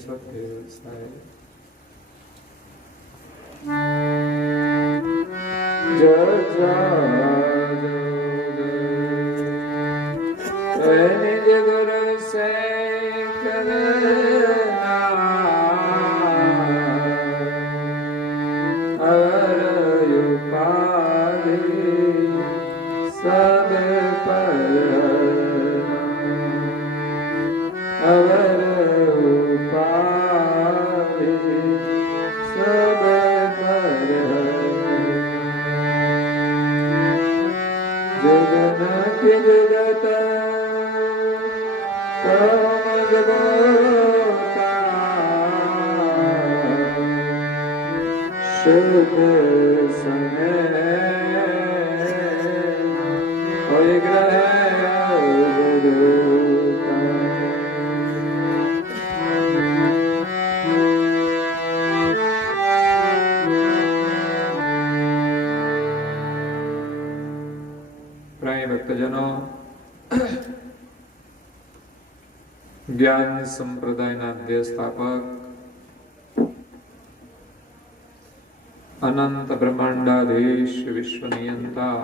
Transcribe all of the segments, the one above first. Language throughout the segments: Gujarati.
સદગુરુ સાહેબ જય જય નિજ ગુરુ સે सब पर अवर उपाधि सब पर जगन की जगत शुभ समय ભક્તજનો, જ્ઞાન સંપ્રદાયના અધ્યય સ્થાપક અનંત બ્રહ્માંડાધીશ વિશ્વનિયંતા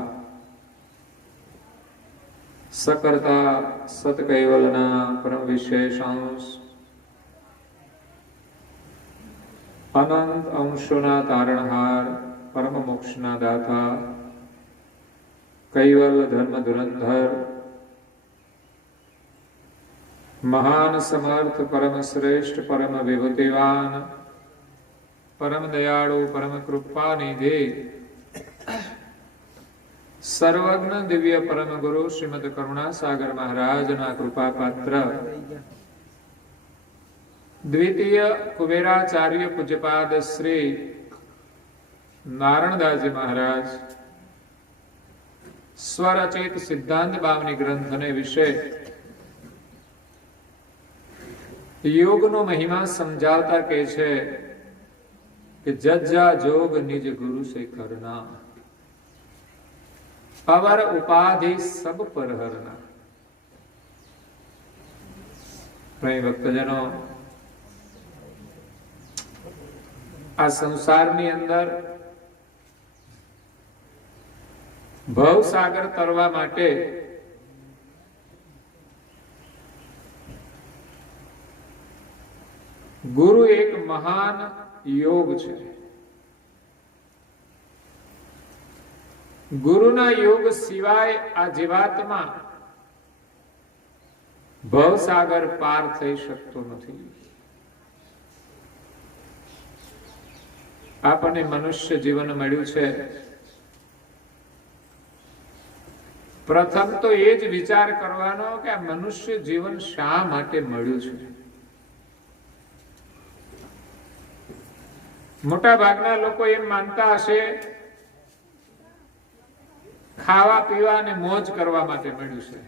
સકર્તા સતકૈવલના પરમ વિશેષાંશ અનંત અંશોના તારણહાર પરમ મોક્ષના દાતા કૈવલ ધર્મ ધુરંધર મહાન સમર્થ પરમ શ્રેષ્ઠ પરમ વિભૂતિવાન પરમ દયાળુ પરમ કૃપાનિધિ સર્વજ્ઞ દિવ્ય પરમ ગુરુ શ્રીમદ કરુણાસાગર મહારાજના કૃપા પાત્ર દ્વિતીય કુબેરાચાર્ય પૂજ્યપાદ શ્રી નારણદાસજી મહારાજ સ્વરચિત સિદ્ધાંત બાવની ગ્રંથને વિશે યોગનો મહિમા સમજાવતા કહે છે કે જજ્જા જોગ નિજ ગુરુ સે કરના અવર ઉપાધિ સબ પર હરના. ભક્તજનો, આ સંસારની અંદર ભવસાગર તરવા માટે ગુરુ એક મહાન યોગ છે. ગુરુના યોગ સિવાય આ જીવાત્મા ભવસાગર પાર થઈ શકતો નથી. આપણને મનુષ્ય જીવન મળ્યું છે. પ્રથમ તો એ જ વિચાર કરવાનો કે આ મનુષ્ય જીવન શા માટે મળ્યું છે. મોટા ભાગના લોકો એમ માનતા હશે ખાવા પીવા અને મોજ કરવા માટે મળ્યું છે.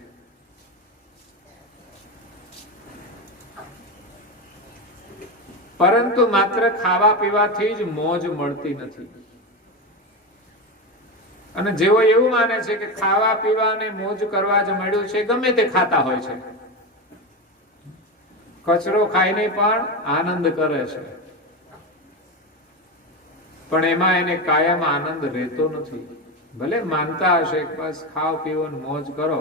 પરંતુ માત્ર ખાવા પીવાથી જ મોજ મળતી નથી. અને જેઓ એવું માને છે કે ખાવા પીવા અને મોજ કરવા જ મળ્યું છે, ગમે તે ખાતા હોય છે, કચરો ખાઈને પણ આનંદ કરે છે, પણ એમાં એને કાયમ આનંદ રહેતો નથી. ભલે માનતા હશે કે બસ ખાવ પીવો મોજ કરો.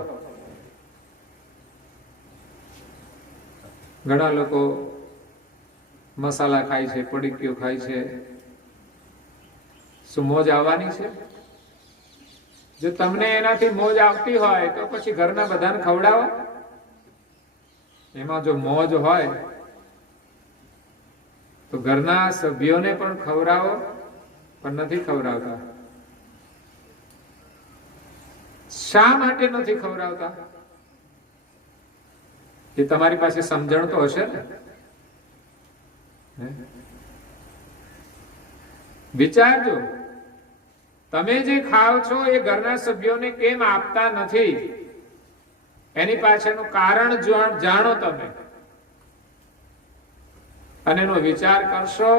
ઘણા લોકો મસાલા ખાય છે, પડીકીઓ ખાય છે. શું મોજ આવવાની છે? જો તમને એનાથી મોજ આવતી હોય તો પછી ઘરના બધાને ખવડાવો. એમાં જો મોજ હોય તો ઘરના સભ્યોને પણ ખવડાવો, પણ નથી ખવડાવતા. શા માટે નથી ખવડાવતા? એ તમારી પાસે સમજણ તો હશે ને. વિચારજો, તમે જે ખાવ છો એ ઘરના સભ્યોને કેમ આપતા નથી, એની પાછળનું કારણ જાણો તમે, અને એનો વિચાર કરશો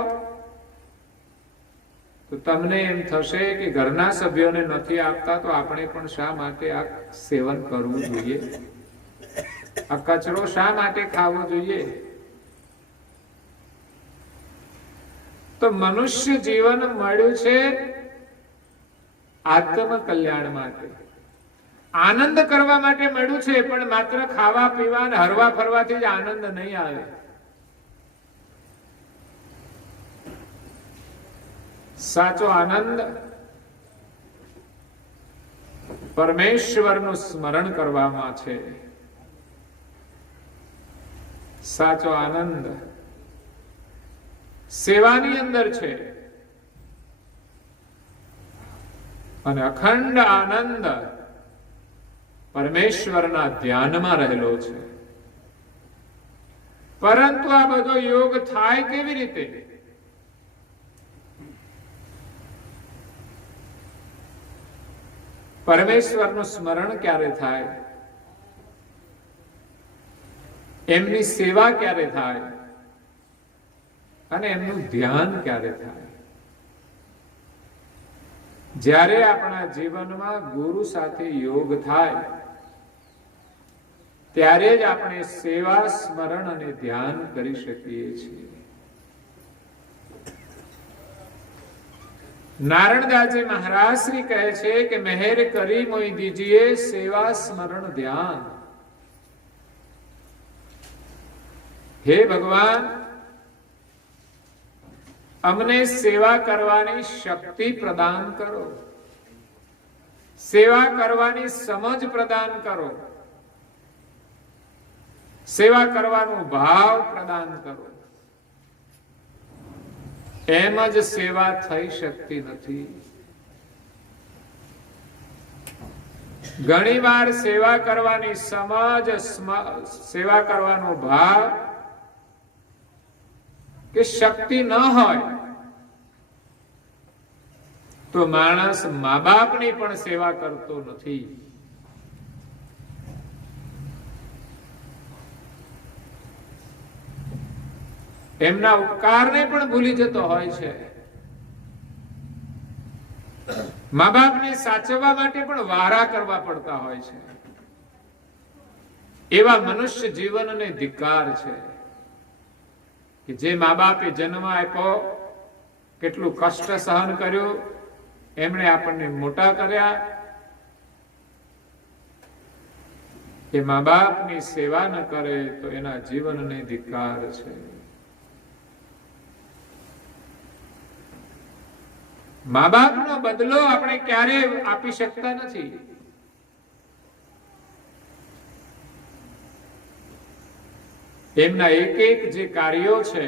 તો તમને એમ થશે કે ઘરના સભ્યોને નથી આપતા તો આપણે પણ શા માટે આ સેવન કરવું જોઈએ, આ કચરો શા માટે ખાવો જોઈએ. તો મનુષ્ય જીવન મળ્યું છે આત્મ કલ્યાણ માટે, આનંદ કરવા માટે મળ્યું છે. પણ માત્ર ખાવા પીવા અને હરવા ફરવાથી જ આનંદ નહીં આવે. સાચો આનંદ પરમેશ્વરનું સ્મરણ કરવામાં છે. સાચો આનંદ સેવાની અંદર છે. અને અખંડ આનંદ પરમેશ્વરના ધ્યાનમાં રહેલો છે. પરંતુ આ બધો યોગ થાય કેવી રીતે? પરમેશ્વરનું સ્મરણ ક્યારે થાય? એમની સેવા ક્યારે થાય? અને એમનું ધ્યાન ક્યારે થાય? જ્યારે આપણા જીવનમાં ગુરુ સાથે યોગ થાય ત્યારે જ આપણે સેવા, સ્મરણ અને ધ્યાન કરી શકીએ છીએ. નારણદાસજી મહારાજ શ્રી કહે છે કે મહેર કરી મોઈ દીજીએ સેવા, સ્મરણ, ધ્યાન. હે ભગવાન, અમને સેવા કરવાની શક્તિ પ્રદાન કરો, સેવા કરવાની સમજ પ્રદાન કરો, સેવા કરવાનો ભાવ પ્રદાન કરો. એમ જ સેવા થઈ શકતી નથી. ઘણી વાર સેવા કરવાની સમજ, સેવા કરવાનો ભાવ કે શક્તિ ન હોય તો માણસ મા બાપની પણ સેવા કરતો નથી. એમના ઉપકારને પણ ભૂલી જતો હોય છે. મા બાપને સાચવવા માટે પણ વારા કરવા પડતા હોય છે. એવા મનુષ્ય જીવનને ધિક્કાર છે કે જે મા બાપે જન્મ આપ્યો, કેટલું કષ્ટ સહન કર્યું, એમણે આપણને મોટા કર્યા, એ મા બાપની સેવા ન કરે તો એના જીવનને ધિક્કાર છે. મા બાપનો બદલો આપણે ક્યારે આપી શકતા નથી. એમના એક એક જે કાર્યો છે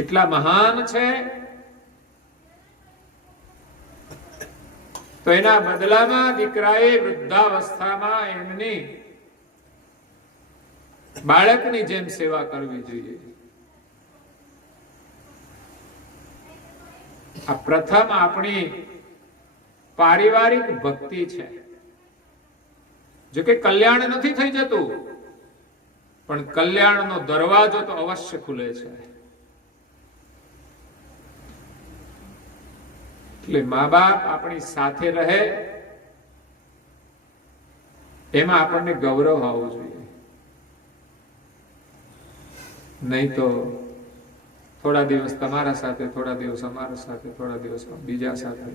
એટલા મહાન છે, તો એના બદલામાં દીકરાએ વૃદ્ધાવસ્થામાં એમની બાળકની જેમ સેવા કરવી જોઈએ. આ પ્રથમ આપણી પારિવારિક ભક્તિ છે. જો કે કલ્યાણ નથી થઈ જતું, પણ કલ્યાણનો દરવાજો તો અવશ્ય ખુલે છે. એટલે મા બાપ આપણી સાથે રહે એમાં આપણને ગૌરવ હોવું જોઈએ. નહીં તો થોડા દિવસ તમારા સાથે, થોડા દિવસ અમારા સાથે, થોડા દિવસ બીજા સાથે.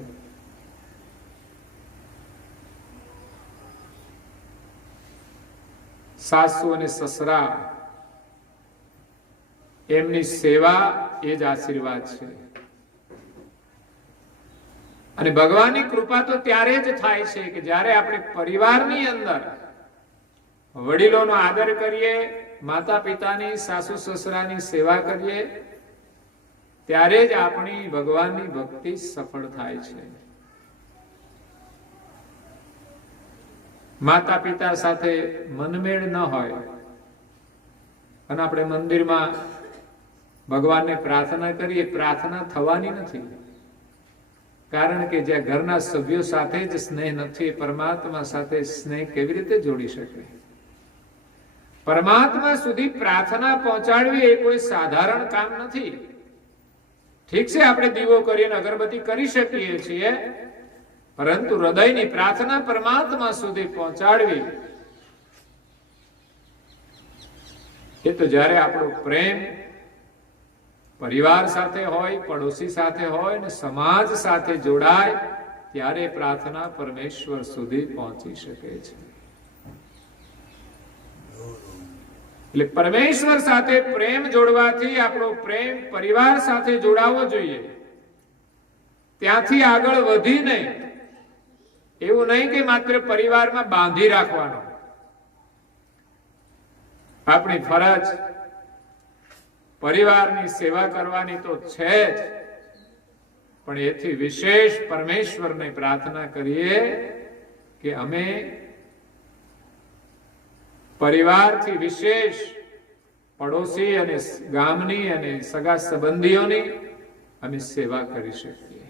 સાસુ અને સસરા એમની સેવા એ જ આશીર્વાદ છે. અને ભગવાનની કૃપા તો ત્યારે જ થાય છે કે જ્યારે આપણે પરિવારની અંદર વડીલોનો આદર કરીએ, માતા પિતાની, સાસુ સસરાની સેવા કરીએ, ત્યારે જ આપણી ભગવાનની ભક્તિ સફળ થાય છે. માતા પિતા સાથે મનમેળ ન હોય અને આપણે મંદિરમાં ભગવાનને પ્રાર્થના કરીએ, પ્રાર્થના થવાની નથી. કારણ કે જ્યાં ઘરના સભ્યો સાથે જ સ્નેહ નથી, પરમાત્મા સાથે સ્નેહ કેવી રીતે જોડી શકે? પરમાત્મા સુધી પ્રાર્થના પહોંચાડવી એ કોઈ સાધારણ કામ નથી. ઠીક છે, આપણે દીવો કરીને અગરબત્તી કરી શકીએ છીએ, પરંતુ હૃદયની પ્રાર્થના પરમાત્મા સુધી પહોંચાડવી એ તો જ્યારે આપણો પ્રેમ પરિવાર સાથે હોય, પડોશી સાથે હોય ને સમાજ સાથે જોડાય ત્યારે પ્રાર્થના પરમેશ્વર સુધી પહોંચી શકે છે. એટલે પરમેશ્વર સાથે પ્રેમ જોડવાથી આપણો પ્રેમ પરિવાર સાથે જોડાવો જોઈએ. ત્યાંથી આગળ વધી નહીં. એવું નહીં કે માત્ર પરિવારમાં બાંધી રાખવાનો. આપણી ફરજ પરિવારની સેવા કરવાની તો છે જ, પણ એથી વિશેષ પરમેશ્વરને પ્રાર્થના કરીએ કે અમે પરિવારથી વિશેષ પડોશી અને ગામની અને સગા સંબંધીઓની અમે સેવા કરી શકીએ.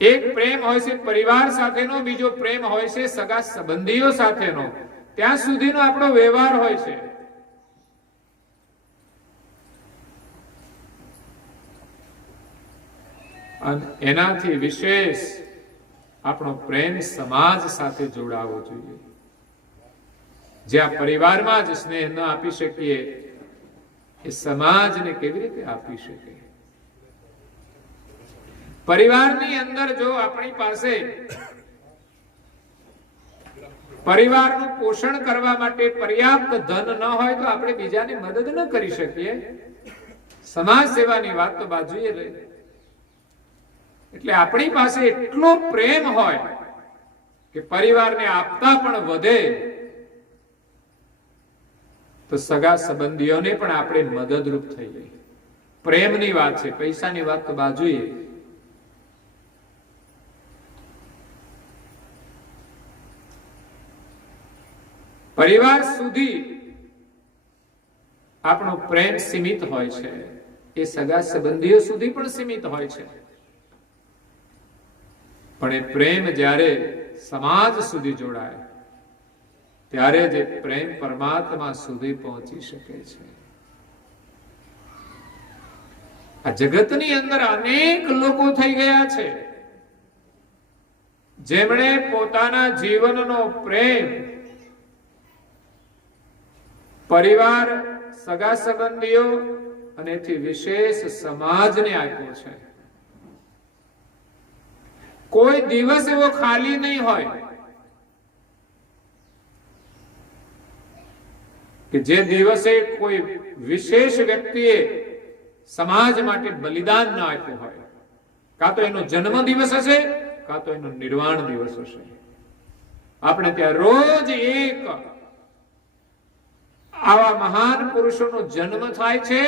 એક પ્રેમ હોય છે પરિવાર સાથેનો, બીજો પ્રેમ હોય છે સગા સંબંધીઓ સાથેનો. ત્યાં સુધીનો આપણો વ્યવહાર હોય છે. અને એનાથી વિશેષ આપણો પ્રેમ સમાજ સાથે જોડાવો જોઈએ. જ્યાં પરિવારમાં જ સ્નેહ ન આપી શકીએ, એ સમાજને કેવી રીતે આપી શકીએ? પરિવારની અંદર જો આપણી પાસે પરિવારનું પોષણ કરવા માટે પર્યાપ્ત ધન ન હોય તો આપણે બીજાને મદદ ન કરી શકીએ. સમાજ સેવાની વાત તો બાજુએ રહે. એટલે આપણી પાસે એટલો પ્રેમ હોય કે પરિવારને આપતા પણ વધે, તો સગા સંબંધીઓને પણ આપણે મદદરૂપ થઈએ. પ્રેમની વાત છે, પૈસાની વાત તો બાજુએ. પરિવાર સુધી આપણો પ્રેમ સીમિત હોય છે, એ સગા સંબંધીઓ સુધી પણ સીમિત હોય છે. પણ એ પ્રેમ જ્યારે સમાજ સુધી જોડાય ત્યારે જે પ્રેમ પરમાત્મા સુધી પહોંચી શકે છે. આ જગતની અંદર અનેક લોકો થઈ ગયા છે જેમણે પોતાના જીવનનો પ્રેમ પરિવાર, સગા સંબંધીઓ અને એથી વિશેષ સમાજને આપ્યો છે. કોઈ દિવસ એવો ખાલી નહીં હોય કે જે દિવસે કોઈ વિશેષ વ્યક્તિએ સમાજ માટે બલિદાન ના આપ્યું હોય. કાં તો એનો જન્મ દિવસ હશે, કાં તો એનો નિર્વાણ દિવસ હશે. આપણે ત્યાં રોજ એક આવા મહાન પુરુષોનો જન્મ થાય છે,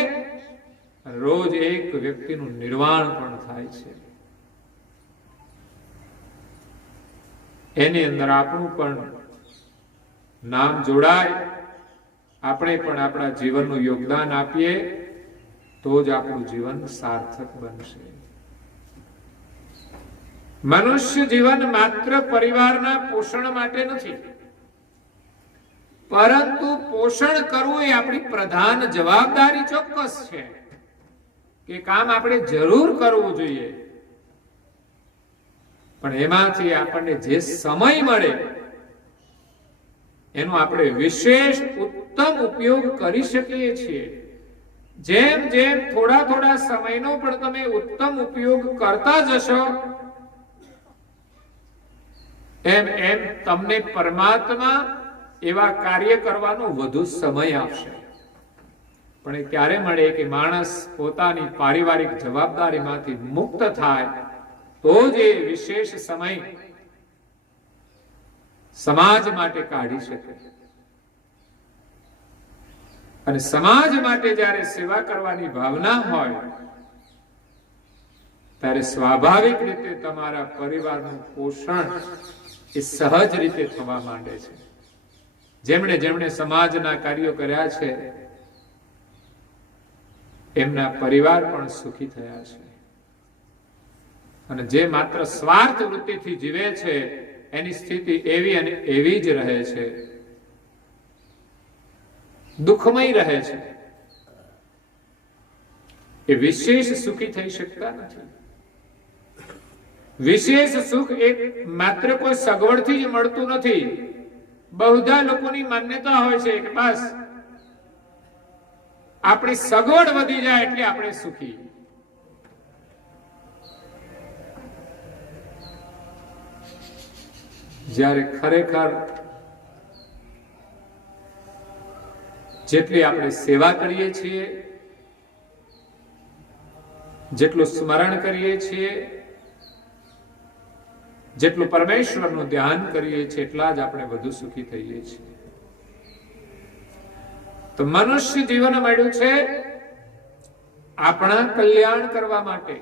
રોજ એક વ્યક્તિનું નિર્વાણ પણ થાય છે. એની અંદર આપણું પણ નામ જોડાય, આપણે પણ આપણા જીવનનું યોગદાન આપીએ તો જ આપણું જીવન સાર્થક બનશે. મનુષ્ય જીવન માત્ર પરિવારના પોષણ માટે નથી, પરંતુ પોષણ કરવું એ આપણી પ્રધાન જવાબદારી ચોક્કસ છે કે કામ આપણે જરૂર કરવું જોઈએ. પણ એમાંથી આપણને જે સમય મળે એનો આપણે વિશેષ ઉત્તમ ઉપયોગ કરી શકીએ છીએ. જેમ જેમ થોડા થોડા સમયનો પણ તમે ઉત્તમ ઉપયોગ કરતા જશો, એમ એમ તમને પરમાત્મા એવા કાર્ય કરવાનો વધુ સમય આપશે. પણ એ ક્યારે મળે કે માણસ પોતાની પારિવારિક જવાબદારીમાંથી મુક્ત થાય તો જ એ વિશેષ સમય સમાજ માટે કાઢી શકે. અને સમાજ માટે જ્યારે સેવા કરવાની ભાવના હોય ત્યારે સ્વાભાવિક રીતે તમારા પરિવારનું પોષણ એ સહજ રીતે થવા માંડે છે. જેમણે જેમણે સમાજના કાર્યો કર્યા છે એમના પરિવાર પણ સુખી થયા છે. અને જે માત્ર સ્વાર્થ વૃત્તિથી જીવે છે એની સ્થિતિ એવી અને એવી જ રહે છે, દુઃખમય રહે છે. એ વિશેષ સુખી થઈ શકતા નથી. વિશેષ સુખ એક માત્ર કોઈ સગવડથી જ મળતું નથી. બહુધા લોકોની માન્યતા હોય છે કે બસ આપણી સગવડ વધી જાય એટલે આપણે સુખી. જ્યારે ખરેખર જેટલી આપણે સેવા કરીએ છીએ, જેટલું સ્મરણ કરીએ છીએ, જેટલું પરમેશ્વરનું ધ્યાન કરીએ છીએ, એટલા જ આપણે વધુ સુખી થઈએ છીએ. તો મનુષ્ય જીવન મળ્યું છે આપણા કલ્યાણ કરવા માટે.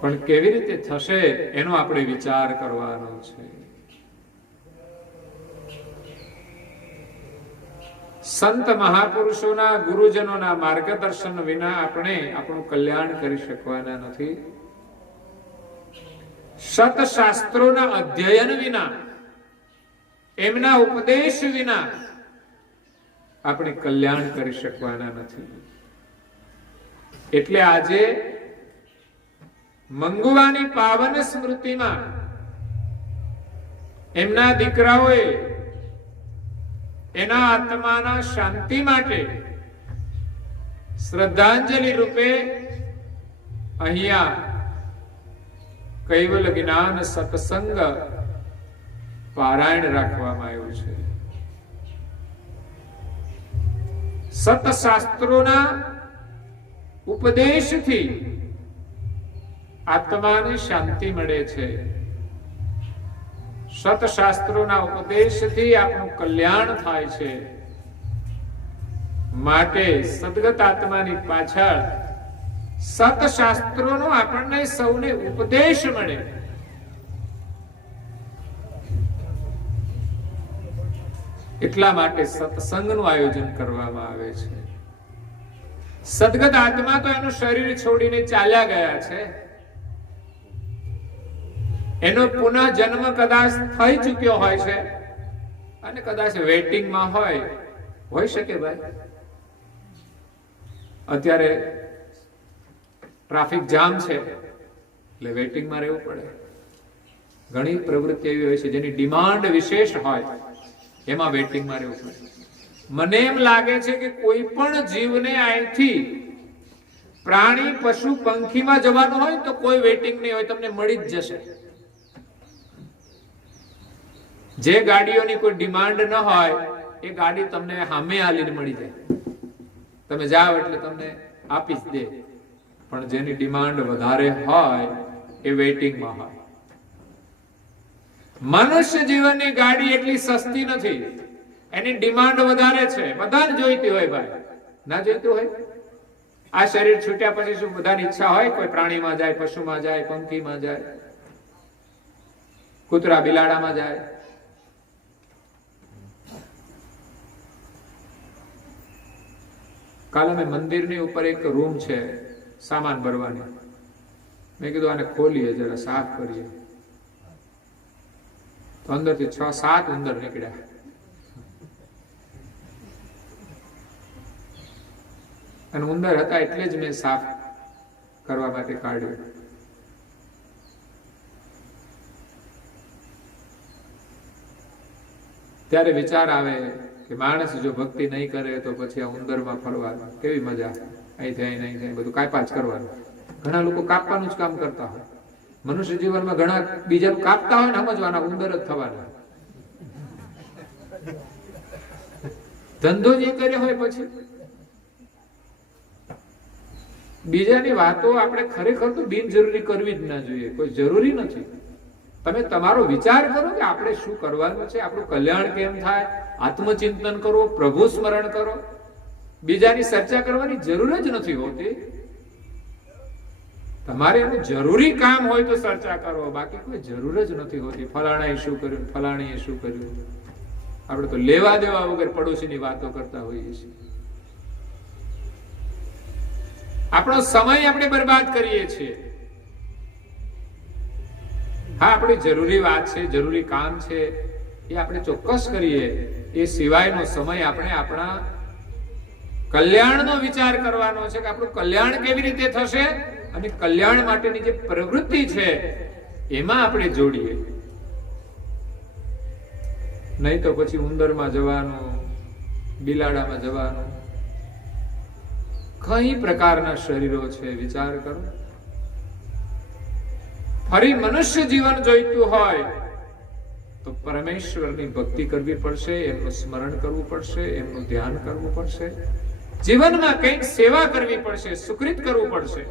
પણ કેવી રીતે થશે એનો આપણે વિચાર કરવાનો છે. સંત મહાપુરુષોના ગુરુજનોના માર્ગદર્શન વિના આપણે આપણું કલ્યાણ કરી શકવાના નથી. સતશાસ્ત્રોના અધ્યયન વિના, એમના ઉપદેશ વિના આપણે કલ્યાણ કરી શકવાના નથી. એટલે આજે મંગુવાની પાવન સ્મૃતિમાં એમના દીકરાઓએ એના આત્માના શાંતિ માટે શ્રદ્ધાંજલિ રૂપે અહીંયા કૈવલ જ્ઞાન સત્સંગ પારાયણ રાખવામાં આવ્યું છે. સતશાસ્ત્રોના ઉપદેશથી આત્માને શાંતિ મળે છે. સતશાસ્ત્રોના ઉપદેશથી આપણું કલ્યાણ થાય છે. માટે સદગત આત્માની પાછળ સતશાસ્ત્રોનો આપણને સૌને ઉપદેશ મળે. એટલા માટે સત્સંગનું આયોજન કરવામાં આવે છે. સદગત આત્મા તો એનું શરીર છોડીને ચાલ્યા ગયા છે. એનો પુનઃ જન્મ કદાચ થઈ ચૂક્યો હોય છે અને કદાચ વેટિંગમાં હોઈ શકે. ભાઈ અત્યારે ટ્રાફિક જામ છે એટલે વેટિંગમાં રહેવું પડે. ઘણી પ્રવૃત્તિ એવી હોય છે જેની ડિમાન્ડ વિશેષ હોય, એમાં વેટિંગમાં રહેવું પડે. મને એમ લાગે છે કે કોઈ પણ જીવને અહીંથી પ્રાણી પશુ પંખીમાં જવાનું હોય તો કોઈ વેટિંગ નહીં હોય, તમને મળી જ જશે. જે ગાડીઓની કોઈ ડિમાન્ડ ન હોય એ ગાડી તમને સામે આલીને મળી જાય. તમે જાઓ એટલે તમને આપી જ દે. પણ જેની ડિમાન્ડ વધારે હોય એ વેટિંગમાં હોય. મનુષ્ય જીવનની ગાડી એટલી સસ્તી નથી, એની ડિમાન્ડ વધારે છે. બધાને જોઈતી હોય. ભાઈ ના જોઈતું હોય? આ શરીર છૂટ્યા પછી શું બધાની ઈચ્છા હોય? કોઈ પ્રાણીમાં જાય, પશુમાં જાય, પંખીમાં જાય, કૂતરા બિલાડામાં જાય. કાલે મેં મંદિરની ઉપર એક રૂમ છે સામાન ભરવાની. મેં કીધું આને ખોલીએ, જરા સાફ કરીએ. તો અંદરથી 6-7 ઉંદર નીકળ્યા. અને ઉંદર હતા એટલે જ મેં સાફ કરવા માટે કાઢ્યું. ત્યારે વિચાર આવે કે માણસ જો ભક્તિ નહીં કરે તો પછી આ ઉંદરમાં ફરવાનું કેવી મજા. અહીંથી અહીં બધું કાપા જ કરવાનું. ઘણા લોકો કાપવાનું જ કામ કરતા હોય. મનુષ્ય જીવનમાં ઘણા બીજાનું કાપતા હોય ને સમજવાના ઉંદર જ થવાના. ધંધો જે કર્યો હોય પછી બીજાની વાતો આપણે ખરેખર તો બિનજરૂરી કરવી જ ના જોઈએ. કોઈ જરૂરી નથી. તમે તમારો વિચાર કરો કે આપણે શું કરવાનું છે, આપણું કલ્યાણ કેમ થાય. આત્મચિંતન કરો, પ્રભુ સ્મરણ કરો. બીજાની ચર્ચા કરવાની જરૂર જ નથી હોતી. તમારે એનું જરૂરી કામ હોય તો ચર્ચા કરો, બાકી કોઈ જરૂર જ નથી હોતી. ફલાણાએ શું કર્યું, ફલાણીએ શું કર્યું. આપણે તો લેવા દેવા વગર પડોશીની વાતો કરતા હોઈએ છીએ. આપણો સમય આપણે બરબાદ કરીએ છીએ. હા, આપણી જરૂરી વાત છે, જરૂરી કામ છે, એ આપણે ચોક્કસ કરીએ. એ સિવાયનો સમય આપણે આપણા કલ્યાણનો વિચાર કરવાનો છે કે આપણું કલ્યાણ કેવી રીતે થશે અને કલ્યાણ માટેની જે પ્રવૃત્તિ છે એમાં આપણે જોડીએ. નહીં તો પછી ઉંદરમાં જવાનું, બિલાડામાં જવાનું. કઈ પ્રકારના શરીરો છે વિચાર કરો. ફરી મનુષ્ય જીવન જોઈતું હોય તો પરમેશ્વરની ભક્તિ કરવી પડશે, એમનું સ્મરણ કરવું પડશે, એમનું ધ્યાન કરવું પડશે, જીવનમાં કંઈક સેવા કરવી પડશે, સુકૃત કરવું પડશે.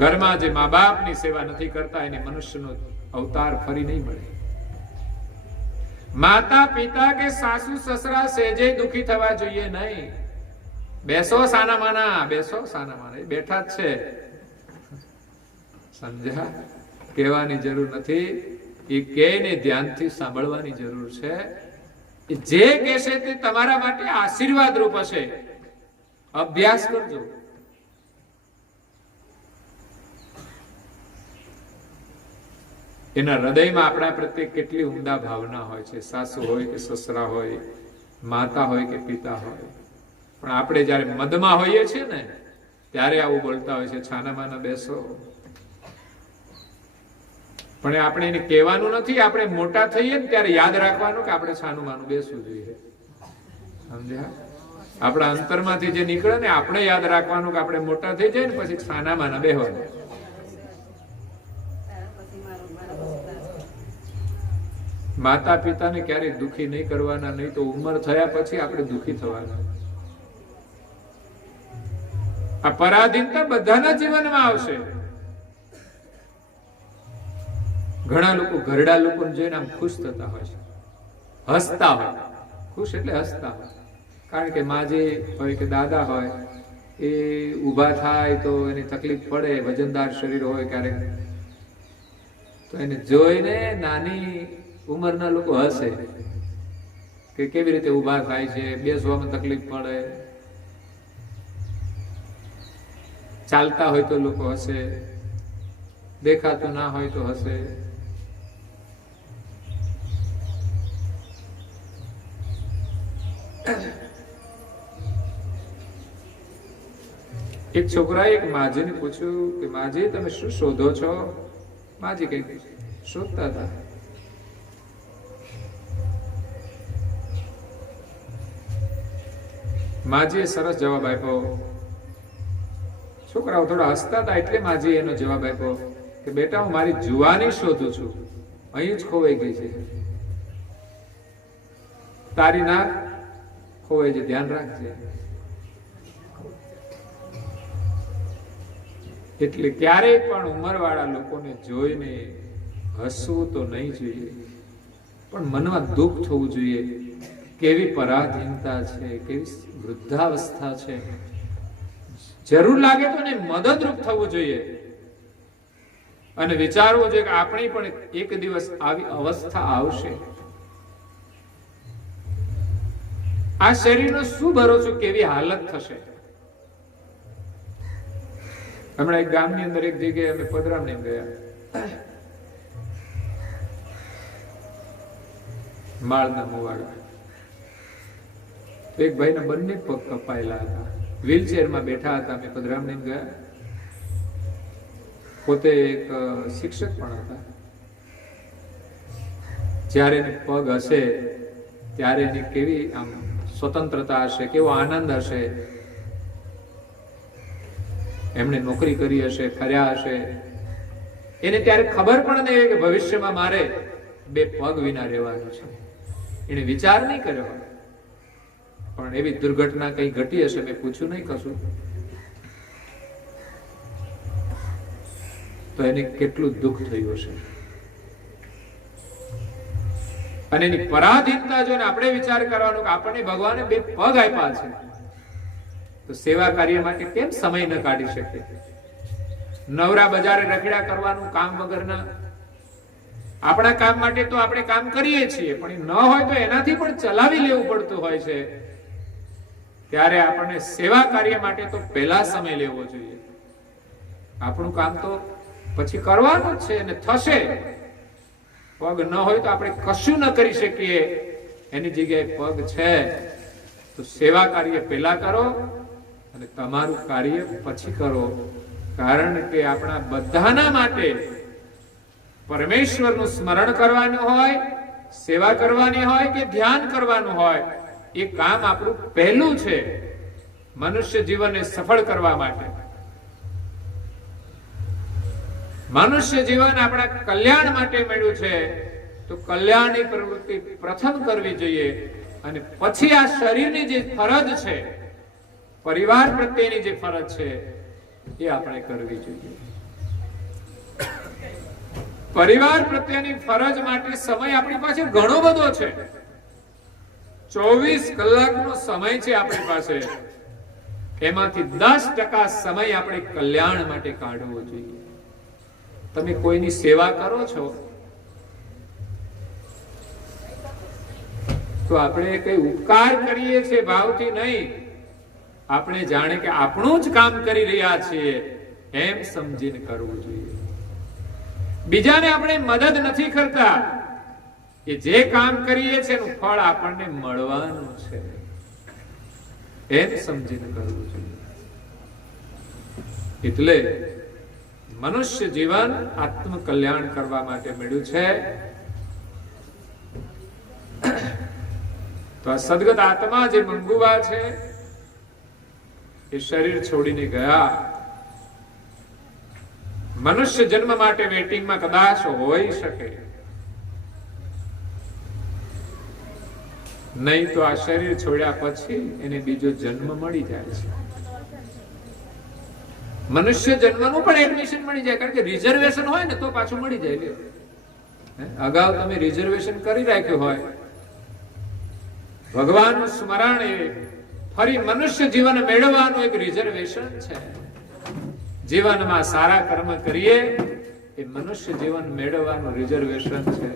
ઘરમાં જે મા બાપની સેવા નથી કરતા એને મનુષ્યનો અવતાર ફરી નહીં મળે. માતા પિતા કે સાસુ સસરા સહેજે દુખી થવા જોઈએ નહીં. બેસો સાના માના, બેસો સાના માના, બેઠા જ છે. સમજ્યા? કહેવાની જરૂર નથી, એ કે ને ધ્યાનથી સાંભળવાની જરૂર છે. જે કહેશે તે તમારા માટે આશીર્વાદ રૂપ હશે. અભ્યાસ કરજો. એના હૃદયમાં આપણા પ્રત્યે કેટલી ઉમદા ભાવના હોય છે. સાસુ હોય કે સસરા હોય, માતા હોય કે પિતા હોય. પણ આપણે જયારે મદમાં હોઈએ છીએ ને ત્યારે આવું બોલતા હોય છે, છાના માના બેસો. પણ આપણે એને કહેવાનું નથી. આપણે મોટા થઈએ ને ત્યારે યાદ રાખવાનું કે આપણે છાનું માનું બેસવું જોઈએ. સમજ્યા? આપણા અંતરમાંથી જે નીકળે ને આપણે યાદ રાખવાનું કે આપણે મોટા થઈ જાય ને પછી છાના માના બેહવાનું. માતા પિતાને ક્યારેય દુખી નહીં કરવાના, નહીં તો ઉંમર થયા પછી આપણે દુખી થવાના. આ પરાધીનતા બધાના જીવનમાં આવશે. ઘણા લોકો ઘરડા લોકોને જોઈને આમ ખુશ થતા હોય છે, હસતા હોય. ખુશ એટલે હસતા હોય. કારણ કે માજી હોય કે દાદા હોય એ ઊભા થાય તો એની તકલીફ પડે, વજનદાર શરીર હોય ક્યારેક, તો એને જોઈને નાની ઉંમરના લોકો હસે કે કેવી રીતે ઊભા થાય છે, બેસવામાં તકલીફ પડે. ચાલતા હોય તો લોકો હસે, દેખાતું ના હોય તો હસે. એક છોકરાએ એક માજીને પૂછ્યું કે માજી તમે શું શોધો છો? માજી કઈક શોધતા હતા. માજીએ સરસ જવાબ આપ્યો. છોકરાઓ થોડા હસતા હતા એટલે માજી એનો જવાબ આપ્યો કે બેટા હું મારી જુવાની શોધું છું, અહીં જ ખોવાઈ ગઈ છે. તારી ના ખોવાઈ છે, ધ્યાન રાખજે. એટલે ક્યારેય પણ ઉંમરવાળા લોકોને જોઈને હસવું તો નહીં જોઈએ, પણ મનમાં દુઃખ થવું જોઈએ. કેવી પરાધીનતા છે, કેવી વૃદ્ધાવસ્થા છે. જરૂર લાગે તો એને મદદરૂપ થવું જોઈએ અને વિચારવું જોઈએ કે આપણી પણ એક દિવસ આવી અવસ્થા આવશે. આ શરીરનો શું ભરોસો, કેવી હાલત થશે. હમણાં એક ગામની અંદર એક જગ્યાએ અમે પધરામણી ગયા, માળના મુવાડા. એક ભાઈના બંને પગ કપાયેલા હતા, વ્હીલચેરમાં બેઠા હતા. અમે પધરામણી ગયા. પોતે એક શિક્ષક પણ હતા. જ્યારે એને પગ હશે ત્યારે એની કેવી આમ સ્વતંત્રતા હશે, કેવો આનંદ હશે. એમણે નોકરી કરી હશે, ફર્યા હશે. એને ત્યારે ખબર પણ નહીં કે ભવિષ્યમાં મારે બે પગ વિના રહેવાનું છે. એને વિચાર નહીં કર્યો. પણ એવી દુર્ઘટના કઈ ઘટી હશે, મેં પૂછ્યું નહીં કશું. તો એને કેટલું દુઃખ થયું હશે. અને એની પરાધીનતા જોઈને આપણે વિચાર કરવાનો કે આપણને ભગવાને બે પગ આપ્યા છે, તો સેવા કાર્ય માટે કેમ સમય ન કાઢી શકે? નવરા બજારે રખડ્યા કરવાનું કામ વગરના. આપણા કામ માટે તો આપણે કામ કરીએ છીએ, પણ એ ન હોય તો એનાથી પણ ચલાવી લેવું પડતું હોય છે. ત્યારે આપણને સેવા કાર્ય માટે તો પહેલા સમય લેવો જોઈએ. આપણું કામ તો પછી કરવાનું જ છે અને થશે. પગ ન હોય તો આપણે કશું ન કરી શકીએ. એની જગ્યાએ પગ છે તો સેવા કાર્ય પહેલા કરો અને તમારું કાર્ય પછી કરો. કારણ કે આપણા બધાના માટે પરમેશ્વરનું સ્મરણ કરવાનું હોય, સેવા કરવાની હોય કે ધ્યાન કરવાનું હોય, એ કામ આપણું પહેલું છે મનુષ્ય જીવનને સફળ કરવા માટે. મનુષ્ય જીવન આપણા કલ્યાણ માટે મળ્યું છે, તો કલ્યાણની પ્રવૃત્તિ પ્રથમ કરવી જોઈએ, અને પછી આ શરીરની જે ફરજ છે, પરિવાર પ્રત્યેની જે ફરજ છે, એ આપણે કરવી જોઈએ. પરિવાર પ્રત્યેની ફરજ માટે સમય આપણી પાસે ઘણો બધો છે. 24 કલાકનો સમય છે આપણી પાસે. એમાંથી 10% સમય આપણે કલ્યાણ માટે કાઢવો જોઈએ. તમે કોઈની સેવા કરો છો તો આપણે કઈ ઉપકાર કરીએ છીએ ભાવથી નહીં, આપણે જાણે કે આપણું જ કામ કરી રહ્યા છીએ એમ સમજીને કરવું જોઈએ. બીજાને આપણે મદદ નથી કરતા, એ જે કામ કરીએ છીએ એનું ફળ આપણને મળવાનું છે એમ સમજીને કરવું જોઈએ. એટલે મનુષ્ય જીવન આત્મ કલ્યાણ કરવા માટે મળ્યું છે. તો આ સદગત આત્મા જે મંગુવા છે એ શરીર છોડીને ગયા. મનુષ્ય જન્મ માટે વેટિંગમાં કદાચ હોઈ શકે, નહીં તો આ શરીર છોડ્યા પછી એને બીજો જન્મ મળી જાય છે. મનુષ્ય જન્મનું પણ એડમિશન મળી જાય, કારણ કે રિઝર્વેશન હોય ને તો પાછું મળી જાય. અગાઉ તમે રિઝર્વેશન કરી રાખ્યું હોય, ભગવાનનું સ્મરણ એ ફરી મનુષ્ય જીવન મેળવવાનું એક રિઝર્વેશન છે. જીવનમાં સારા કર્મ કરીએ એ મનુષ્ય જીવન મેળવવાનું રિઝર્વેશન છે.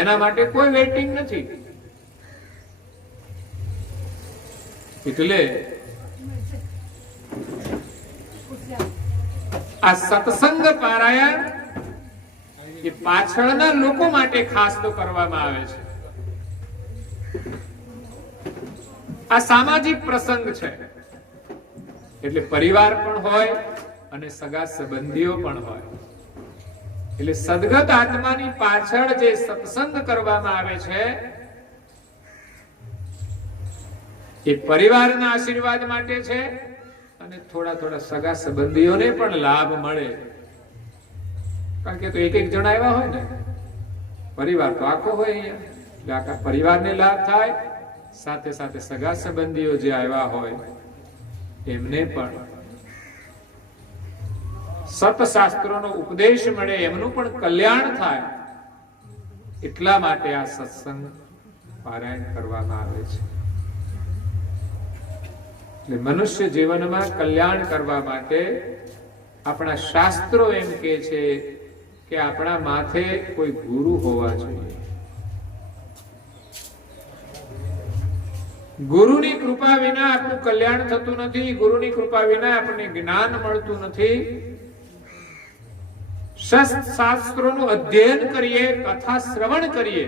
એના માટે કોઈ વેઇટિંગ નથી. એટલે આ સત્સંગ પારાયણ એ પાછળના લોકો માટે ખાસ તો કરવામાં આવે છે. આ સામાજિક પ્રસંગ છે, એટલે પરિવાર પણ હોય અને સગા સંબંધીઓ પણ હોય. એટલે સદગત આત્માની પાછળ જે સત્સંગ કરવામાં આવે છે એ પરિવારના આશીર્વાદ માટે છે, અને થોડા થોડા સગા સંબંધીઓને પણ લાભ મળે. કારણ કે તો એક જણા આવ્યા હોય ને, પરિવાર તો આખો હોય અહીંયા, એટલે આખા પરિવારને લાભ થાય, સાથે સાથે સગા સંબંધીઓ જે આવ્યા હોય એમને પણ સતશાસ્ત્રોનો ઉપદેશ મળે, એમનું પણ કલ્યાણ થાય. એટલા માટે આ સત્સંગ પારાયણ કરવામાં આવે છે. એટલે મનુષ્ય જીવનમાં કલ્યાણ કરવા માટે આપણા શાસ્ત્રો એમ કહે છે કે આપણા માથે કોઈ ગુરુ હોવા જોઈએ. ગુરુની કૃપા વિના આપણું કલ્યાણ થતું નથી. ગુરુની કૃપા વિના આપણને જ્ઞાન મળતું નથી. શાસ્ત્રોનું અધ્યયન કરીએ, કથા શ્રવણ કરીએ,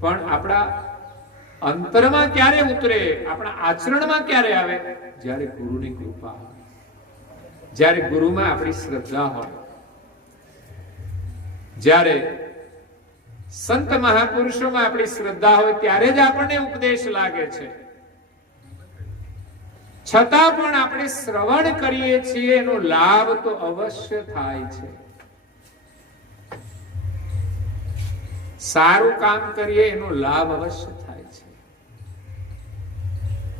પણ આપણા અંતરમાં ક્યારે ઉતરે, આપણા આચરણમાં ક્યારે આવે? જ્યારે ગુરુની કૃપા, જ્યારે ગુરુમાં આપણી શ્રદ્ધા હોય, જ્યારે સંત મહાપુરુષોમાં આપણી શ્રદ્ધા હોય, ત્યારે જ આપણને ઉપદેશ લાગે છે. છતાં પણ આપણે શ્રવણ કરીએ છીએ, એનો લાભ તો અવશ્ય થાય છે. સારું કામ કરીએ એનો લાભ અવશ્ય થાય છે.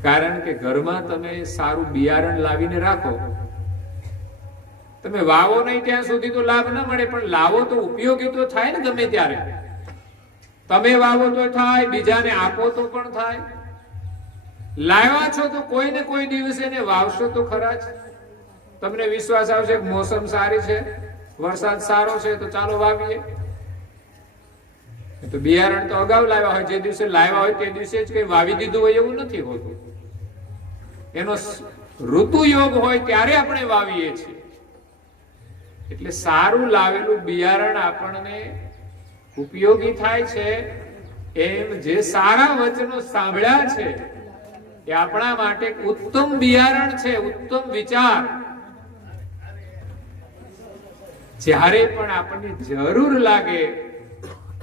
કારણ કે ઘરમાં તમે સારું બિયારણ લાવીને રાખો, તમે વાવો નહીં ત્યાં સુધી તો લાભ ન મળે, પણ લાવો તો ઉપયોગી તો થાય ને. ગમે ત્યારે તમે વાવો તો થાય, બીજાને આપો તો પણ થાય. લાવ્યા છો તો કોઈ ને કોઈ દિવસે એને વાવશો તો ખરા જ. તમને વિશ્વાસ આવશે કે મોસમ સારી છે, વરસાદ સારો છે, તો ચાલો વાવીએ. તો બિયારણ તો અગાઉ લાવ્યા હોય, જે દિવસે લાવ્યા હોય તે દિવસે જ કઈ વાવી દીધું હોય એવું નથી હોતું. એનો ઋતુ યોગ હોય ત્યારે આપણે વાવીએ છીએ. એટલે સારું લાવેલું બિયારણ આપણને ઉપયોગી થાય છે. એમ જે સારા વચનો સાંભળ્યા છે એ આપણા માટે ઉત્તમ બિયારણ છે, ઉત્તમ વિચાર. જ્યારે પણ આપણને જરૂર લાગે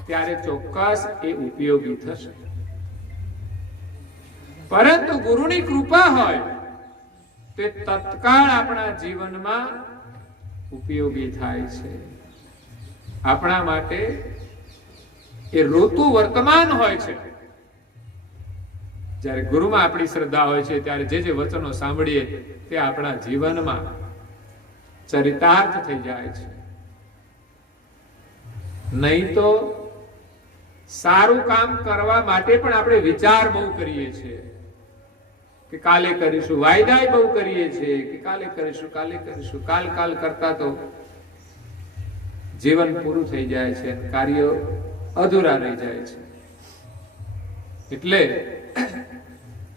ત્યારે ચોક્કસ એ ઉપયોગી થશે. પરંતુ ગુરુની કૃપા હોય તે તત્કાળ આપણા જીવનમાં ઉપયોગી થાય છે. આપણા માટે એ ઋતુ વર્તમાન હોય છે. જ્યારે ગુરુમાં આપણી શ્રદ્ધા હોય છે ત્યારે જે જે વચનો સાંભળીએ તે આપણા જીવનમાં ચરિતાર્થ થઈ જાય છે. નહીં તો સારું કામ કરવા માટે પણ આપણે વિચાર બહુ કરીએ છીએ કે કાલે કરીશું, વાયદા બહુ કરીએ છીએ કે કાલે કરીશું, કાલે કરીશું. કાલ કરતા તો જીવન પૂરું થઈ જાય છે, કાર્ય અધૂરા રહી જાય છે. એટલે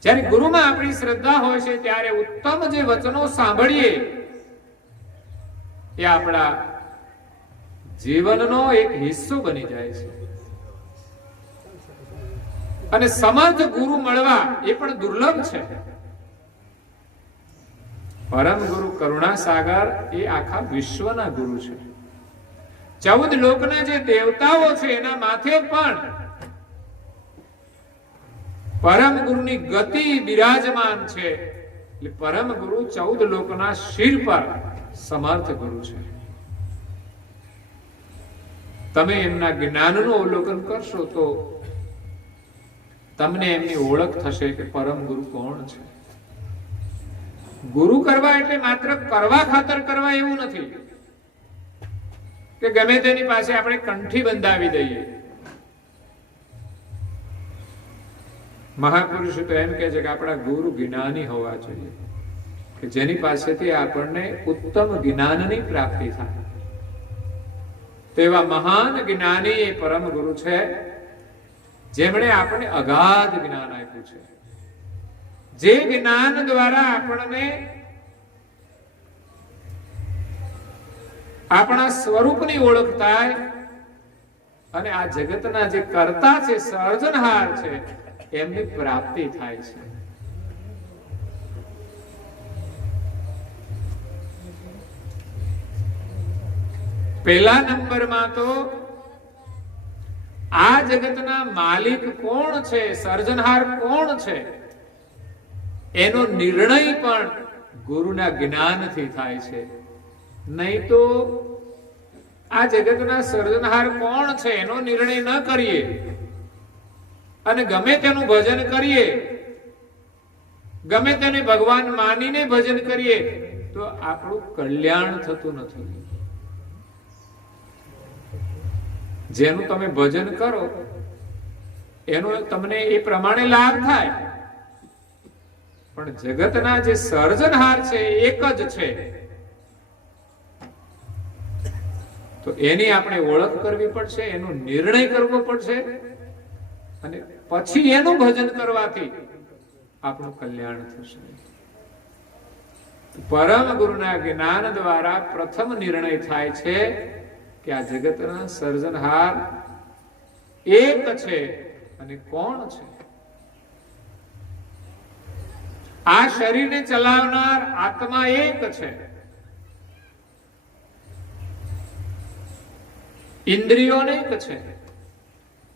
જ્યારે ગુરુમાં આપણી શ્રદ્ધા હોય છે ત્યારે ઉત્તમ જે વચનો સાંભળીએ એ આપણા જીવનનો એક હિસ્સો બની જાય છે. અને સમર્થ ગુરુ મળવા એ પણ દુર્લભ છે. પરમ ગુરુ કરુણાસાગર એ આખા વિશ્વના ગુરુ છે. 14 લોકના જે દેવતાઓ છે એના માથે પણ પરમ ગુરુની ગતિ બિરાજમાન છે. એટલે પરમ ગુરુ 14 લોકના શિર પર સમર્થ ગુરુ છે. તમે એમના જ્ઞાનનું અવલોકન કરશો તો તમને એમની ઓળખ થશે કે પરમ ગુરુ કોણ છે. ગુરુ કરવા એટલે માત્ર કરવા ખાતર કરવા એવું નથી કે ગમે તેની પાસે આપણે કંઠી બંધાવી દઈએ. મહાપુરુષો તો એમ કહે છે કે આપણા ગુરુ જ્ઞાની હોવા જોઈએ કે જેની પાસેથી આપણને ઉત્તમ જ્ઞાનની પ્રાપ્તિ થાય. તો એવા મહાન જ્ઞાની એ પરમ ગુરુ છે જેમણે આપણને અગાધ જ્ઞાન આપ્યું છે. જે જ્ઞાન દ્વારા આપણને આપણા સ્વરૂપની ઓળખ થાય અને આ જગતના જે કર્તા છે, સર્જનહાર છે, એમની પ્રાપ્તિ થાય છે. પહેલા નંબરમાં તો આ જગતના માલિક કોણ છે, સર્જનહાર કોણ છે, એનો નિર્ણય પણ ગુરુના જ્ઞાનથી થાય છે. નહીં તો આ જગતના સર્જનહાર કોણ છે એનો નિર્ણય ન કરીએ અને ગમે તેનું ભજન કરીએ, ગમે તેને ભગવાન માનીને ભજન કરીએ તો આપણું કલ્યાણ થતું નથી. જેનું તમે ભજન કરો એનો તમને એ પ્રમાણે લાભ થાય, પણ જગતના જે સર્જનહાર છે એક જ છે, તો એની આપણે ઓળખ કરવી પડશે, એનો નિર્ણય કરવો પડશે અને પછી એનું ભજન કરવાથી આપણું કલ્યાણ થશે. પરમ ગુરુના જ્ઞાન દ્વારા પ્રથમ નિર્ણય થાય છે કે આ જગતના સર્જનહાર એક છે અને કોણ છે. આ શરીરને ચલાવનાર આત્મા એક છે, ઇન્દ્રિયો એક છે,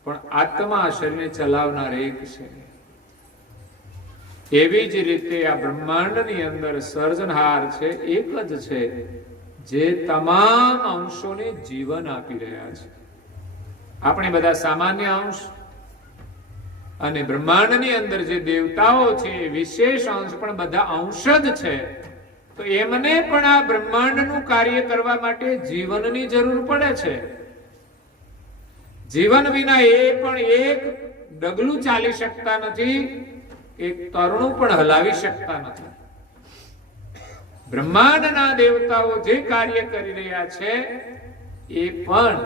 પણ આત્મા શરીરને ચલાવનાર એક છે. એવી જ રીતે આ બ્રહ્માંડની અંદર સર્જનહાર છે એક જ છે, જે તમામ અંશોને જીવન આપી રહ્યા છે. આપણે બધા સામાન્ય અંશ અને બ્રહ્માંડની અંદર જે દેવતાઓ છે વિશેષ અંશ, પણ બધા અંશ જ છે. તો એમને પણ આ બ્રહ્માંડનું કાર્ય કરવા માટે જીવનની જરૂર પડે છે. જીવન વિના એ પણ એક ડગલું ચાલી શકતા નથી, એક તરણું પણ હલાવી શકતા નથી. બ્રહ્માંડના દેવતાઓ જે કાર્ય કરી રહ્યા છે એ પણ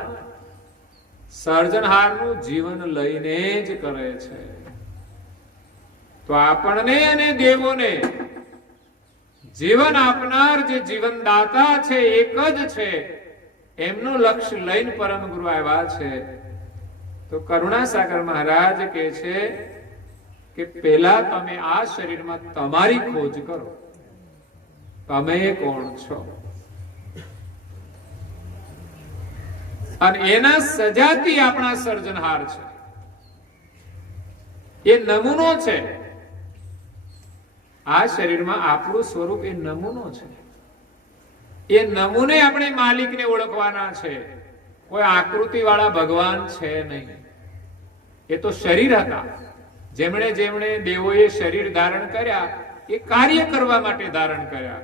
સર્જનહારનું જીવન લઈને જ કરે છે. તો આપણને અને દેવોને જીવન આપનાર જે જીવનદાતા છે એક જ છે, એમનું લક્ષ્ય લઈને પરમ ગુરુ આવ્યા છે. તો કરુણાસાગર મહારાજ કહે છે કે પહેલા તમે આ શરીરમાં તમારી ખોજ કરો, તમે કોણ છો. અને એના સજાતી આપણા સર્જનહાર છે. એ નમૂનો છે. આ શરીરમાં આપણું સ્વરૂપ એ નમૂનો છે. એ નમૂને આપણે માલિકને ઓળખવાના છે. કોઈ આકૃતિ વાળા ભગવાન છે નહીં. એ તો શરીર હતા. જેમણે જેમણે દેવોએ શરીર ધારણ કર્યા એ કાર્ય કરવા માટે ધારણ કર્યા.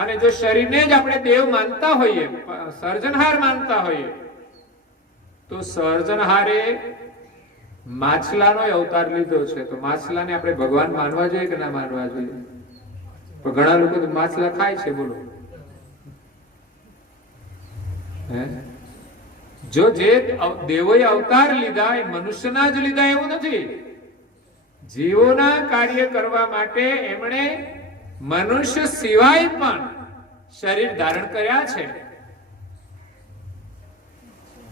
અને જો શરીરને જ આપણે દેવ માનતા હોઈએ, સર્જનહાર માનતા હોઈએ, તો સર્જનહારે માછલાનો અવતાર લીધો છે. તો માછલાને આપણે ભગવાન માનવા જોઈએ કે ના માનવા જોઈએ? પણ ઘણા લોકો તો માછલા ખાય છે. બોલો, જો જે દેવોએ અવતાર લીધા એ મનુષ્યના જ લીધા એવું નથી. જીવોના કાર્ય કરવા માટે એમણે મનુષ્ય સિવાય પણ શરીર ધારણ કર્યા છે.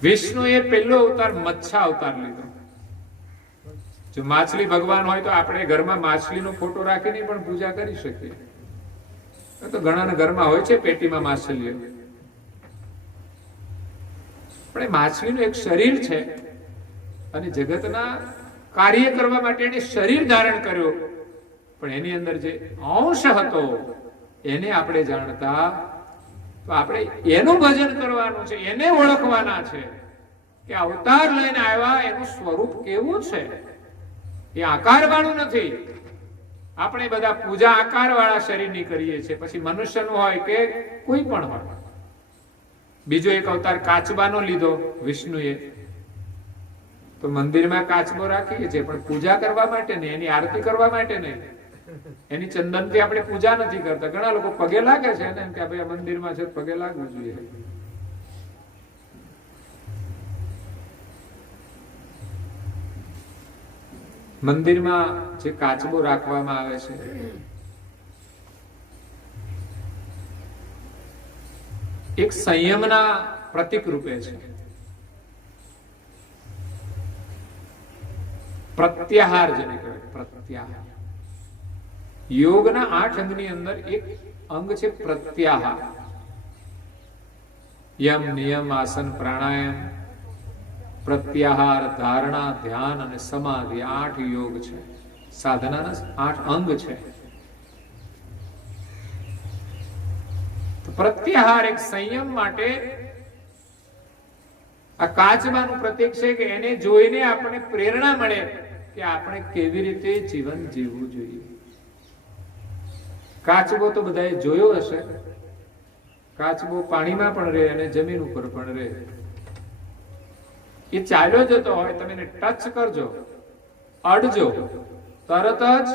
વિષ્ણુએ પહેલો અવતાર મચ્છા અવતાર લીધો. જો માછલી ભગવાન હોય તો આપણે ઘરમાં માછલીનો ફોટો રાખીને પણ પૂજા કરી શકીએ. તો ઘણાના ઘરમાં હોય છે પેટીમાં માછલીઓ. પણ એ માછલીનું એક શરીર છે અને જગતના કાર્ય કરવા માટે એને શરીર ધારણ કર્યો. પણ એની અંદર જે અંશ હતો એને આપણે જાણતા, તો આપણે એનું ભજન કરવાનું છે, એને ઓળખવાના છે કે અવતાર લઈને આવ્યા એનું સ્વરૂપ કેવું છે. એ આકાર વાળું નથી. આપણે બધા પૂજા આકાર વાળા શરીરની કરીએ છીએ, પછી મનુષ્યનું હોય કે કોઈ પણ હોય. બીજો એક અવતાર કાચબાનો લીધો વિષ્ણુએ. તો મંદિરમાં કાચબો રાખીએ છીએ પણ પૂજા કરવા માટે નહીં, એની આરતી કરવા માટે નહીં. એની ચંદનથી આપણે પૂજા નથી કરતા. ઘણા લોકો પગે લાગે છે ને કે ભાઈ મંદિરમાં છે પગે લાગવું જોઈએ. મંદિરમાં જે કાચબો રાખવામાં આવે છે એક સંયમના પ્રતીક રૂપે છે. પ્રત્યાહાર જેને કહેવાય, પ્રત્યાહાર. યોગના 8 અંગની અંદર એક અંગ છે પ્રત્યાહાર. યમ, નિયમ, આસન, પ્રાણાયામ, પ્રત્યાહાર, ધારણા, ધ્યાન અને સમાધિ 8 યોગ છે. સાધનાના 8 અંગ છે. પ્રત્યાહાર એક સંયમ માટે આ કાચબાનું પ્રતીક છે કે એને જોઈને આપણને પ્રેરણા મળે કે આપણે કેવી રીતે જીવન જીવવું જોઈએ. કાચબો તો બધાએ જોયો હશે. કાચબો પાણીમાં પણ રહે અને જમીન ઉપર પણ રહે. એ ચાલ્યો જતો હોય, તમે એને ટચ કરજો, અડજો, તરત જ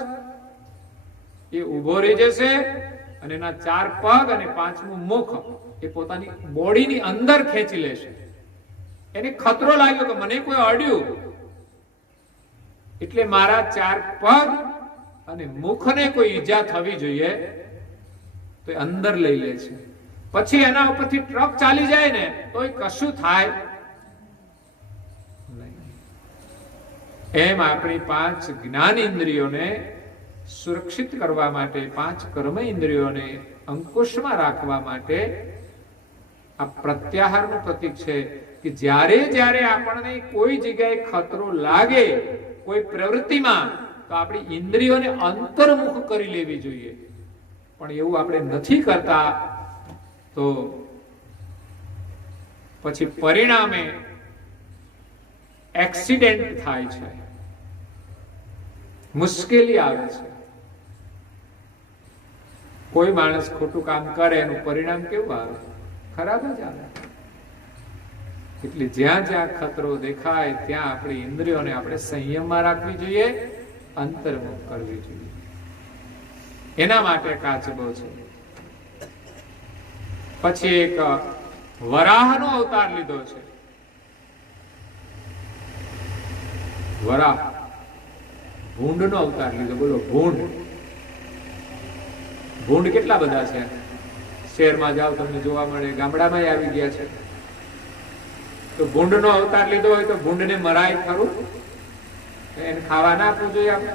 એ ઉભો રહી જશે અને એના 4 પગ અને 5મું મુખ એ પોતાની બોડીની અંદર ખેંચી લેશે. એને ખતરો લાગ્યો કે મને કોઈ અડ્યું એટલે મારા 4 પગ અને મુખને કોઈ ઈજા થવી જોઈએ, તો એ અંદર લઈ લે છે. પછી એના ઉપરથી ટ્રક ચાલી જાય ને તો કશું થાય નહીં. એમ આપણી 5 જ્ઞાન ઇન્દ્રિયોને સુરક્ષિત કરવા માટે, 5 કર્મ ઇન્દ્રિયોને અંકુશમાં રાખવા માટે આ પ્રત્યાહારનું પ્રતીક છે કે જ્યારે જ્યારે આપણને કોઈ જગ્યાએ ખતરો લાગે કોઈ પ્રવૃત્તિમાં, તો આપણી ઇન્દ્રિયોને અંતર્મુખ કરી લેવી જોઈએ. પણ એવું આપણે નથી કરતા, તો પછી પરિણામે એક્સિડન્ટ થાય છે, મુશ્કેલી આવે છે. કોઈ માણસ ખોટું કામ કરે એનું પરિણામ કેવું આવે? ખરાબ જ આવે. એટલે જ્યાં જ્યાં ખતરો દેખાય ત્યાં આપણી ઇન્દ્રિયોને આપણે સંયમમાં રાખવી જોઈએ, અંતર્મુખ કરવી જોઈએ. એના માટે કાચબો છે. પછી એક વરાહનો અવતાર લીધો છે. વરાહ, ભૂંડનો અવતાર લીધો. બોલો, ભૂંડ. ભૂંડ કેટલા બધા છે. શહેરમાં જાવ તમને જોવા મળે, ગામડામાં આવી ગયા છે. તો ભૂંડનો અવતાર લીધો હોય તો ભૂંડને મરાય ખરું? એને ખાવા ના આપવું જોઈએ? આપણે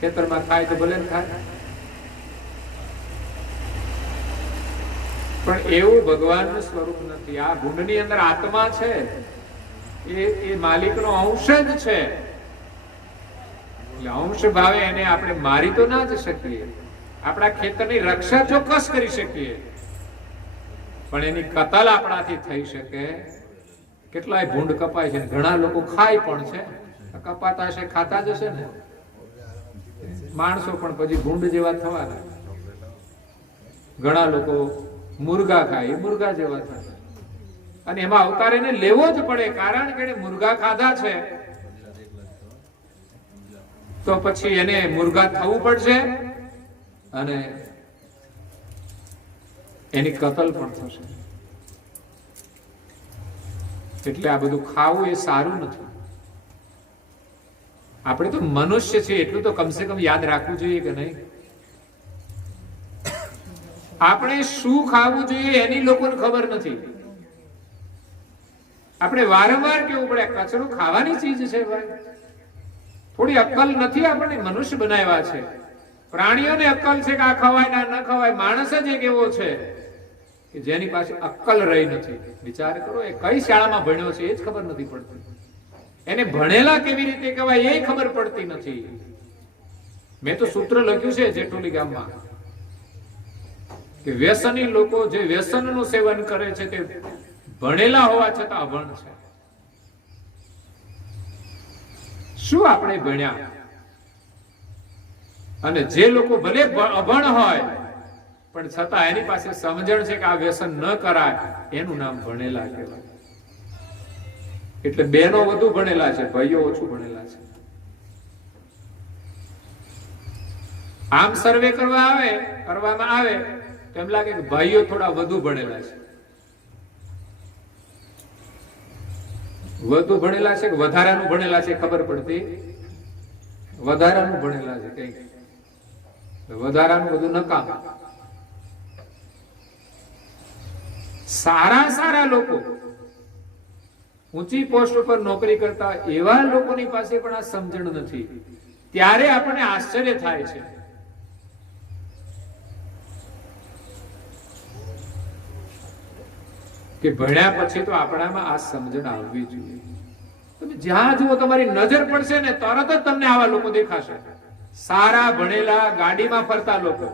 ખેતરમાં ખાય તો ભલે ને ખાય. પણ એવું ભગવાનનું સ્વરૂપ નથી. આ ભૂંડની અંદર આત્મા છે, એ માલિકનો અંશ જ છે. એટલે અંશ ભાવે એને આપણે મારી તો ના જ શકીએ, આપણા ખેતરની રક્ષા ચોક્કસ કરી શકીએ, પણ એની કતલ આપણાથી થઈ શકે. કેટલાય ભૂંડ કપાય છે, ઘણા લોકો ખાય પણ છે, કપાતા હશે, ખાતા જ હશે ને. માણસો પણ પછી ભૂંડ જેવા થવાના. ઘણા લોકો મુર્ગા ખાય, મુર્ગા જેવા થાય, અને એમાં અવતાર એને લેવો જ પડે, કારણ કે એને મુર્ગા ખાધા છે તો પછી એને મુર્ગા થવું પડશે અને એની કતલ પણ થશે. એટલે આ બધું ખાવું એ સારું નથી. આપણે તો મનુષ્ય છે એટલું તો કમસે કમ યાદ રાખવું જોઈએ કે નહીં? આપણે શું ખાવું જોઈએ એની લોકોને ખબર નથી. આપણે વારંવાર કેવું પડે, કચરો ખાવાની ચીજ છે ભાઈ. થોડી અક્કલ નથી આપણને મનુષ્ય બનાવ્યા છે. પ્રાણીઓને અક્કલ છે કે આ ખવાય ના ન ખવાય. માણસ જ એક એવો છે કે જેની પાસે અક્કલ રહી નથી. વિચાર કરો, એ કઈ શાળામાં ભણ્યો છે એ જ ખબર નથી પડતી. એને ભણેલા કેવી રીતે કહેવાય એ ખબર પડતી નથી. મેં તો સૂત્ર લખ્યું છે જેટોલી ગામમાં કે વ્યસની લોકો જે વ્યસનનું સેવન કરે છે તે ભણેલા હોવા છતાં અભણ છે. શું આપણે ભણ્યા? અને જે લોકો ભલે અભણ હોય પણ છતાં એની પાસે સમજણ છે કે આ વ્યસન ન કરાય, એનું નામ ભણેલા કહેવાય. એટલે બહેનો વધુ ભણેલા છે, ભાઈઓ ઓછું ભણેલા છે. આમ સર્વે કરવામાં આવે તો એમ લાગે કે ભાઈઓ થોડા વધુ ભણેલા છે. વધુ ભણેલા છે કે વધારાનું ભણેલા છે ખબર પડતી? વધારાનું ભણેલા છે. કઈક વધારાનું બધું નકામ. સારા લોકો ઊંચી પોસ્ટ ઉપર નોકરી કરતા એવા લોકોની પાસે પણ આ સમજણ નથી. ત્યારે આપણને આશ્ચર્ય થાય છે. કે ભણ્યા પછી તો આપણામાં આ સમજણ આવવી જોઈએ. તમે જ્યાં જુઓ તમારી નજર પડશે ને તરત જ તમને આવા લોકો દેખાશે. સારા ભણેલા ગાડીમાં ફરતા લોકો,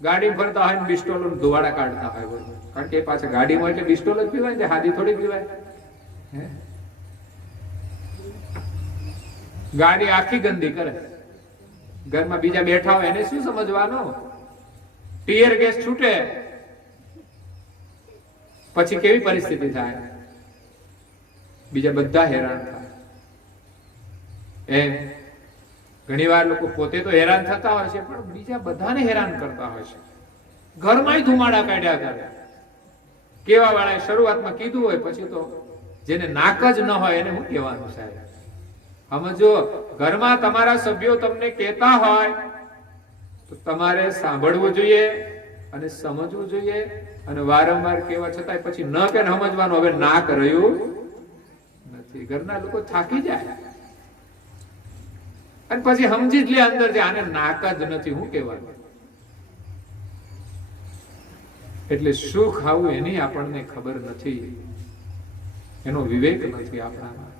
ગાડી ફરતા હોય ને બિસ્ટોલો ધુવાડા કાઢતા હોય. કારણ કે પાછા ગાડીમાં એટલે બિસ્ટોલ જ પીવાય ને, હાદી થોડી પીવાય. ગાડી આખી ગંદી કરે. ઘરમાં બીજા બેઠા હોય એને શું સમજવાનું? ટીયર ગેસ છૂટે પછી કેવી પરિસ્થિતિ થાય? બીજા બધા હેરાન થાય. ઘણી વાર લોકો પોતે તો હેરાન થતા હોય છે પણ બીજા બધાને હેરાન કરતા હોય છે. ઘરમાં ધુમાડા કાઢ્યા કરે. કેવા વાળાએ શરૂઆતમાં કીધું હોય, પછી તો જેને નાક જ ન હોય એને શું કહેવાનું સાહેબ? સમજો, ઘરમાં તમારા સભ્યો તમને કહેતા હોય તો તમારે સાંભળવું જોઈએ અને સમજવું જોઈએ. અને વારંવાર કહેવા છતાંય પછી ન કે સમજવાનું, હવે નાક રહ્યું નથી. ઘરના લોકો થાકી જાય અને પછી સમજી જ લે અંદર જે આને નાક જ નથી, હું કહેવાનું. એટલે શું ખાવું એની આપણને ખબર નથી, એનો વિવેક નથી આપણામાં.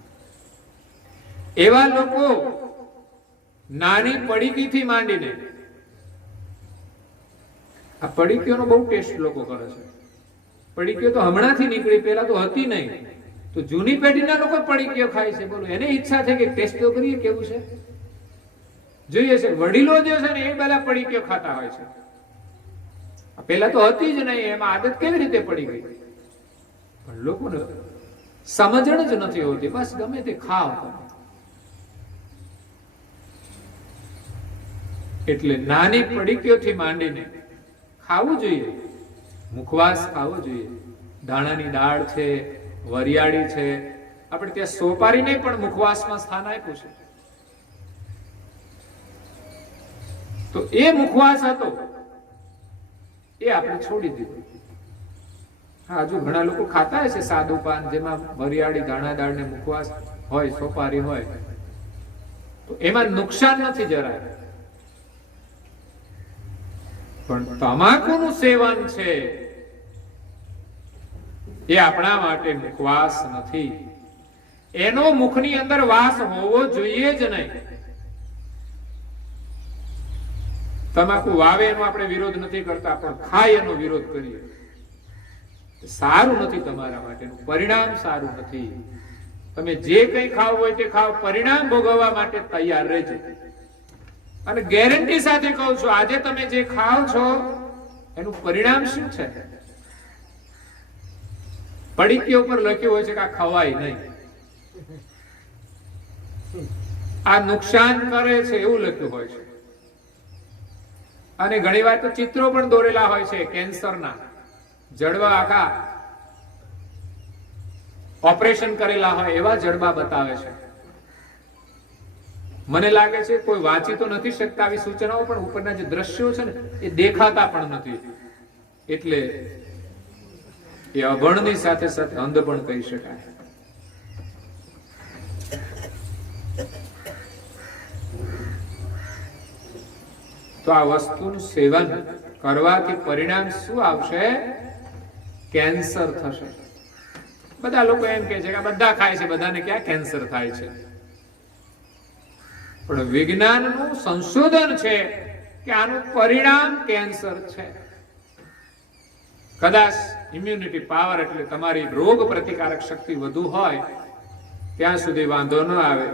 એવા લોકો નાની પડીકીથી માંડીને, આ પડીકીઓનો બહુ ટેસ્ટ લોકો કરે છે. પડીકીઓ તો હમણાંથી નીકળી, પેલા તો હતી નહીં. તો જૂની પેઢીના લોકો પડીકીઓ ખાય છે. બોલો, એને ઈચ્છા છે કે ટેસ્ટ તો કરીએ કેવું છે, જોઈએ છે. વડીલો જે છે ને એ બધા પડીકીઓ ખાતા હોય છે. પેલા તો હતી જ નહીં, એમાં આદત કેવી રીતે પડી ગઈ? પણ લોકોને સમજણ જ નથી હોતી. બસ ગમે તે ખાવ. એટલે નાની પડીકીઓથી માંડીને ખાવું જોઈએ. મુખવાસ ખાવો જોઈએ. ધાણાની દાળ છે, વરિયાળી છે. આપણે ત્યાં સોપારીને પણ મુખવાસમાં સ્થાન આપ્યું છે. તો એ મુખવાસ હતો એ આપણે છોડી દીધું. હા, હજુ ઘણા લોકો ખાતા હશે સાદું પાન, જેમાં વરિયાળી, ધાણા દાળ ને મુખવાસ હોય, સોપારી હોય. તો એમાં નુકસાન નથી જરાય. પણ તમાકુનું સેવન છે એ આપણા માટે મુખવાસ નથી. એનો મુખની અંદર વાસ હોવો જોઈએ જ નહીં. તમાકુ વાવે એનો આપણે વિરોધ નથી કરતા, પણ ખાય એનો વિરોધ કરીએ. સારું નથી તમારા માટેનું, પરિણામ સારું નથી. તમે જે કંઈ ખાવ હોય તે ખાવ, પરિણામ ભોગવવા માટે તૈયાર રહેજો. અને ગેરંટી સાથે કહું છું, આજે તમે જે ખાવ છો એનું પરિણામ શું છે? પડીકી ઉપર લખ્યું હોય છે કે આ ખવાય નહીં, આ નુકસાન કરે છે એવું લખ્યું હોય છે. અને ઘણી વાર તો ચિત્રો પણ દોરેલા હોય છે કેન્સરના. જડબા આખા ઓપરેશન કરેલા હોય એવા જડબા બતાવે છે. મને લાગે છે કોઈ વાંચી તો નથી શકતા આવી સૂચનાઓ, પણ ઉપરના જે દ્રશ્યો છે ને એ દેખાતા પણ નથી. એટલે એ અભણની સાથે સાથે અંધ પણ કહી શકાય. તો આ વસ્તુનું સેવન કરવાથી પરિણામ શું આવશે? કેન્સર થશે. બધા લોકો એમ કહે છે કે બધા ખાય છે, બધાને ક્યાં કેન્સર થાય છે? પણ વિજ્ઞાનનું સંશોધન છે કે આનું પરિણામ કેન્સર છે. કદાચ ઇમ્યુનિટી પાવર એટલે તમારી રોગ પ્રતિકારક શક્તિ વધુ હોય ત્યાં સુધી વાંધો ન આવે.